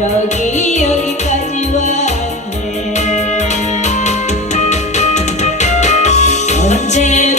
여기 여기까지 왔네. 언제